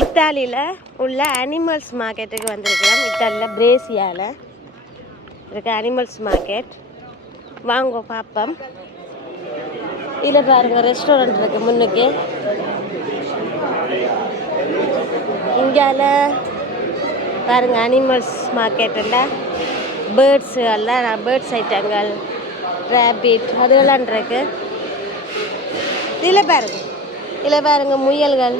இத்தாலியில் உள்ள அனிமல்ஸ் மார்க்கெட்டுக்கு வந்திருக்கிறோம். இத்தாலியில் பிரேசியாவில் இருக்க அனிமல்ஸ் மார்க்கெட். வாங்க பார்ப்போம். இதில் பாருங்கள் ரெஸ்டாரண்ட் இருக்குது முன்னுக்கு. இங்கால பாருங்கள் அனிமல்ஸ் மார்க்கெட்டில் பேர்ட்ஸு எல்லாம் பேர்ட்ஸ் ஐட்டங்கள் ரேபிட் அதெல்லாம் இருக்கு. இதில் பாருங்க முயல்கள்.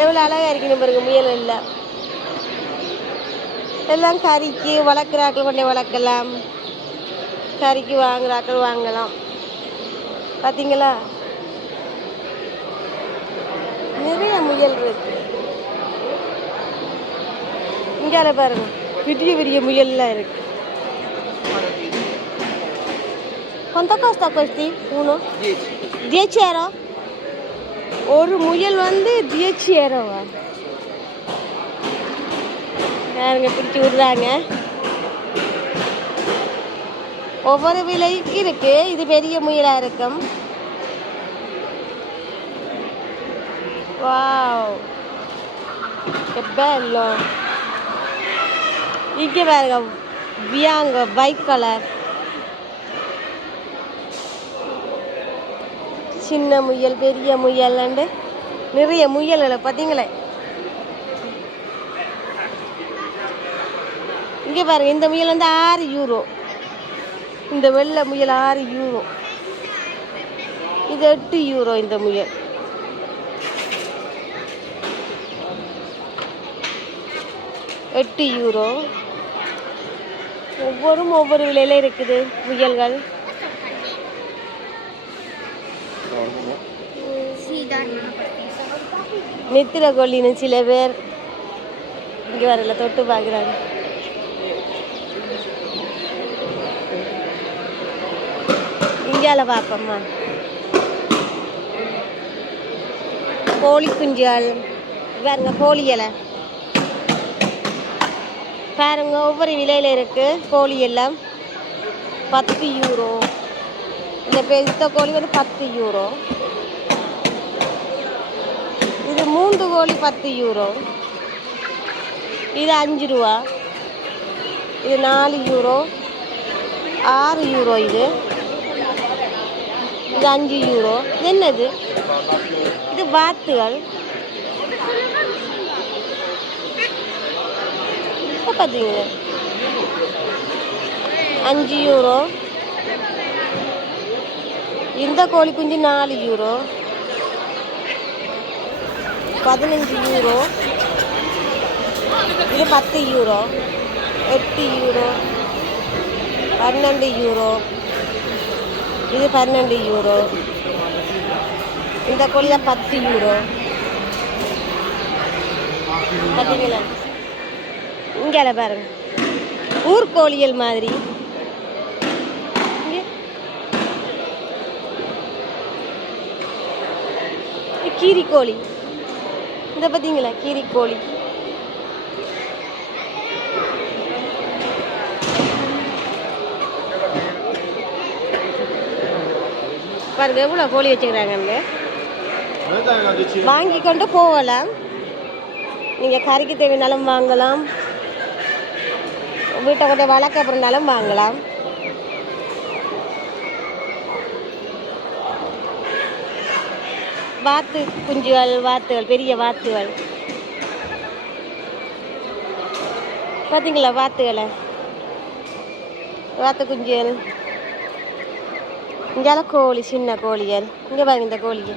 எவ்வளோ அழகாக இருக்கணும் பாருங்க முயல் எல்லாம். எல்லாம் கறிக்கு வளர்க்குறாக்கள் கொண்டே வளர்க்கலாம், கறிக்கு வாங்குறாக்கள் வாங்கலாம். பார்த்தீங்களா நிறைய முயல் இருக்கு. இங்கால பாருங்க பெரிய பெரிய முயல்லாம் இருக்கு. Quanto costa questi? Uno? 10 euro? ஒரு முயல் வந்து 10 euroவா? யாருங்க பிடிச்சி விடுறாங்க. ஒவ்வொரு விலைக்கு இருக்கு. இது பெரிய முயலா இருக்கும். Wow, che bello. இங்கே பாருங்க பியாங்கோ பைக் கலர். சின்ன முயல் பெரிய முயல் நிறைய முயல்களை பார்த்தீங்களே. இங்கே பாருங்க இந்த முயல் வந்து 6 யூரோ. இந்த வெள்ளை முயல் 6 யூரோ. இது 8 யூரோ. இந்த முயல் 8 யூரோ. ஒவ்வொரு விலையில இருக்குது முயல்கள். நித்திர கொல்லின்னு சில பேர் இங்கே வரல தொட்டு பார்க்குறாங்க. இங்கால பார்ப்போம்மா கோழி குஞ்சுகள் பாருங்க. கோழி இலை பாருங்க ஒவ்வொரு விலையில் இருக்குது. கோழி எல்லாம் 10 யூரோ. இந்த பெருத்த கோழி வந்து 10 யூரோ. இது 3 கோழி 10 யூரோ. இது 5 ரூபா. இது 4 யூரோ. 6 யூரோ. இது 5 யூரோ. இது என்னது? இது வாத்துகள். பார்த்தீங்களா 5 யூரோ. இந்த கோழி குஞ்சு 4 யூரோ. 15 யூரோ. இது 10 யூரோ. 8 யூரோ. 12 யூரோ. இது 12 யூரோ. இந்த கோழி தான் 10 யூரோ. பார்த்தீங்களா இங்கே பாருங்க ஊர்கோழிகள் மாதிரி. கீரிக்கோழி இந்த பார்த்தீங்களா கீரிக்கோழி. பாருங்க எவ்வளோ கோழி வச்சுக்கிறாங்க. வாங்கி கொண்டு போகலாம். நீங்கள் கறிக்கு தேவைனாலும் வாங்கலாம், வீட்டை கொண்டு வளர்க்க அப்புறம்னாலும் வாங்கலாம். வாத்து குஞ்சுகள், வாத்துகள், பெரிய வாத்துகள் பார்த்தீங்களா வாத்துகளை, வாத்து குஞ்சுகள். இங்கால கோழி சின்ன கோழிகள். இங்கே பாருங்க இந்த கோழிக்கு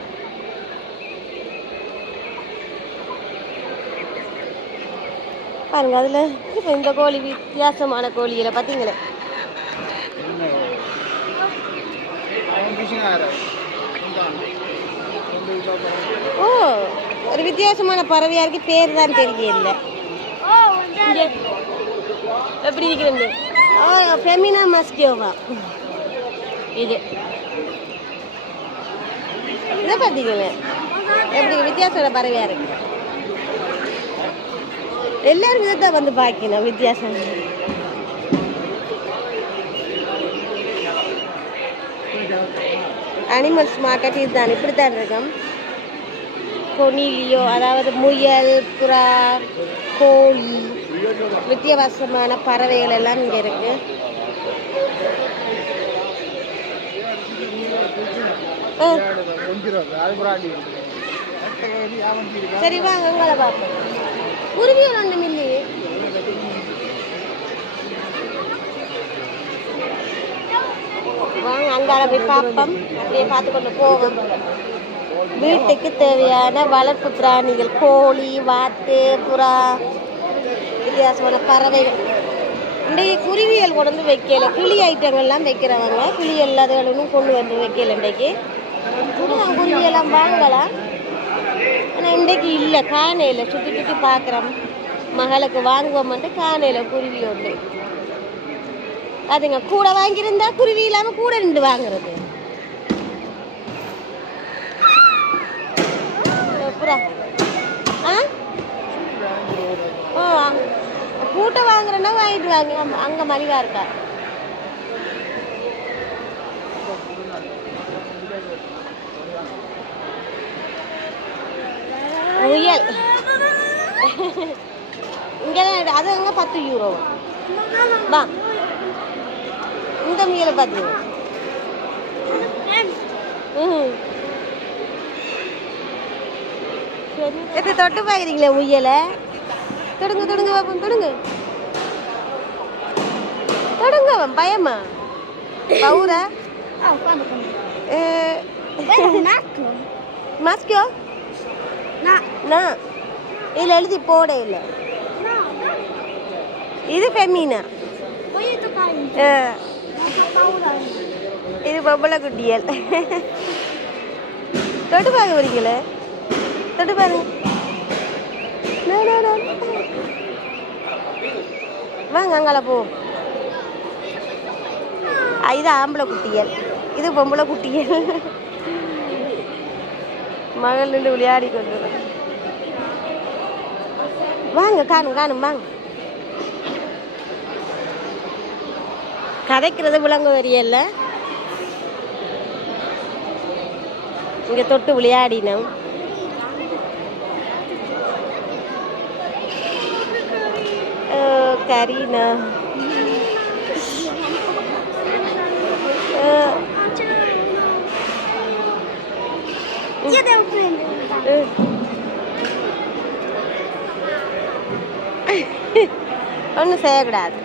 பாருங்க. அதில் இப்போ இந்த கோழி வித்தியாசமான கோழிகளை பார்த்தீங்களே. ஓ, ஒரு வித்தியாசமான பறவையா இருக்கு. பேர் தான் தெரியல. எப்படி இருக்கிறது? ஃபெமினா மஸ்கியோவா. இது இதை பார்த்தீங்களே எப்படி வித்தியாசமான பறவையா இருக்கு. எல்லாரும் இதை தான் வந்து பார்க்கணும் வித்தியாசம். அனிமல்ஸ் மார்க்கெட் இதுதான், இப்படி தான் இருக்கும். கொனிலியோ, அதாவது முயல், புறா, கோழி, வித்தியாசமான பறவைகள் எல்லாம் இங்கே இருக்கு. சரி வாங்க உங்களை பார்ப்போம். குருவிகள் ஒன்றும் இல்லையே. வாங்க அங்கால போய் பார்ப்போம். அப்படியே பார்த்து கொண்டு போவோம். வீட்டுக்கு தேவையான வளர்ப்பு பிராணிகள், கோழி, வாத்து, புறா, வித்தியாசமான பறவைகள். இன்றைக்கு குருவியல் கொண்டு வந்து வைக்கல, கிளி ஐட்டங்கள்லாம் வைக்கிறவங்க. கிளி எல்லாத்துகளும் கொண்டு வந்து வைக்கல இன்றைக்கு. குருவியெல்லாம் வாங்கலாம், ஆனால் இன்றைக்கு இல்லை, காணையில் சுற்றி சுற்றி பார்க்குறோம். மகளுக்கு வாங்குவோம்ட்டு காணையில் குருவி உண்டு. அதுங்க கூட வாங்கியிருந்தா குருவி இல்லாமல் கூட நின்று வாங்குறது. புறா கூட்டை வாங்குறேன்னா வாங்கிட்டு வாங்க, அங்கே மலிவா இருக்கா. முயல் இங்கெல்லாம் அது அங்கே 10 யூரோ. வா இந்த முயலை பார்த்தீங்க. எப்படி தொட்டு பார்க்குறீங்களே முயலை? தொடுங்க தொடுங்க பாப்போம், தொடுங்க தொடுங்க. பயமா பவுரா மாஸ்கோ நான் இதில் எழுதி போட இல்லை. இது ஃபெமினா, இது பொம்பளை குட்டியல். தொட்டு பார்க்க வரீங்களே, தொட்டு பாருங்க. வாங்க அங்கால போ. இது ஆம்பளை குட்டியல், இது பொம்பளை குட்டியல். மகள் நின்று விளையாடி கொண்டு வாங்க. காணும் காணும் வாங்க. கதைக்கிறது விளங்க வரியல்ல. இங்கே தொட்டு விளையாடினோம். கரீனா ஒன்றும் செய்யக்கூடாது.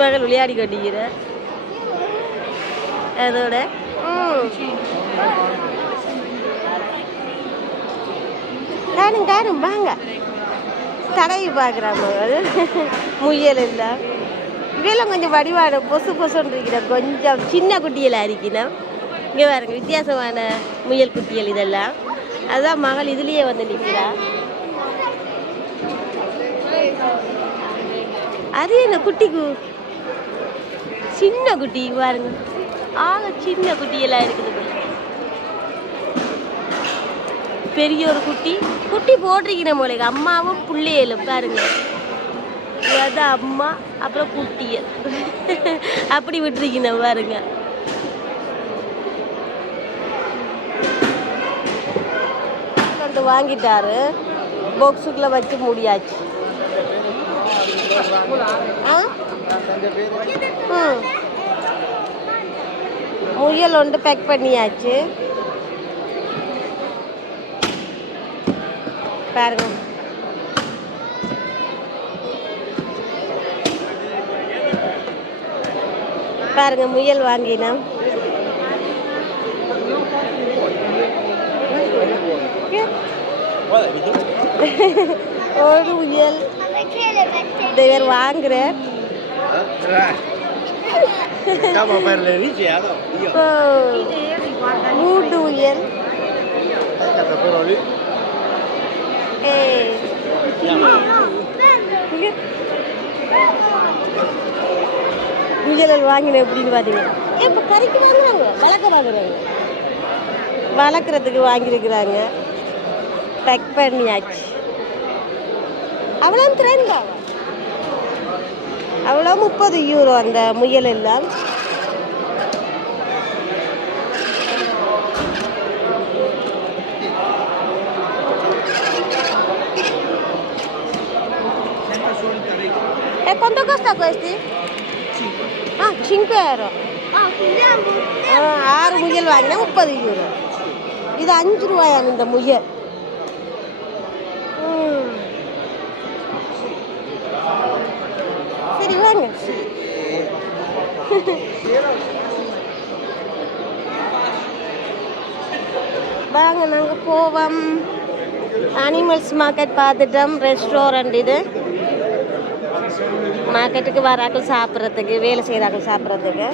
மகள் விளையாடி கொண்டிருக்கிற அதோட காணும் காணும் வாங்க. தடவி பார்க்குறாங்க முயல் இல்லை. இவையெல்லாம் கொஞ்சம் வடிவான பொசு பொசுன்னு இருக்கிற கொஞ்சம் சின்ன குட்டியெல்லாம் இருக்கணும். இங்கே பாருங்க வித்தியாசமான முயல் குட்டியல் இதெல்லாம். அதுதான் மகள் இதுலேயே வந்து நிற்கிறா. அது என்ன குட்டிக்கு சின்ன குட்டி பாருங்க, சின்ன குட்டியெல்லாம் இருக்குது. பெரிய ஒரு குட்டி குட்டி போட்டிருக்கணும் போல. அம்மாவும் பிள்ளைகளும் பாருங்க, அதான் அம்மா அப்புறம் குட்டிய அப்படி விட்டுருக்கணும் பாருங்க. கொண்டு வாங்கிட்டாரு, பாக்ஸுக்குள்ள வச்சு முடியாச்சு. முயல் ஒன்று பேக் பண்ணியாச்சு பாருங்க. பாருங்க முயல் வாங்கினோம். ஒரு முயல் தேவர் வாங்குற மூட்டு முயல். முயல் வாங்கினேன் எப்படின்னு பார்த்தீங்கன்னா, இப்போ கறிக்கு வாங்குறாங்க, வளர்க்க வாங்குறாங்க, வளர்க்குறதுக்கு வாங்கியிருக்கிறாங்க. பேக் பண்ணியாச்சு. அவ்வளோ ட்ரெயின் அவ்வளோ 30 யூரோ அந்த முயல் எல்லாம். E quanto costa questi? 5 euro. 6 முயல் வாங்கினா 30 யூரோ. இது 5 ரூபாயாம் இந்த முயல். சரி வாங்க. வாங்க நாங்கள் போவோம். அனிமல்ஸ் மார்க்கெட் பார்த்துட்டோம். ரெஸ்டாரண்ட் இது. மார்க்கெட்டுக்கு வராக்கள் சாப்பிட்றதுக்கு, வேலை செய்கிறாக்கள் சாப்பிட்றதுக்கு.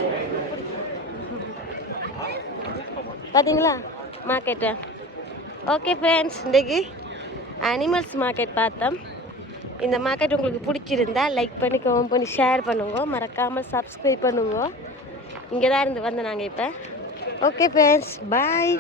பார்த்தீங்களா மார்க்கெட்டு? ஓகே ஃப்ரெண்ட்ஸ், இன்றைக்கி அனிமல்ஸ் மார்க்கெட் பார்த்தோம். இந்த மார்க்கெட் உங்களுக்கு பிடிச்சிருந்தா லைக் பண்ணி கமெண்ட் பண்ணி ஷேர் பண்ணுங்க. மறக்காமல் சப்ஸ்கிரைப் பண்ணுங்க. இங்கே தான் இருந்து வந்தோம் நாங்கள் இப்போ. ஓகே ஃப்ரெண்ட்ஸ், பாய்.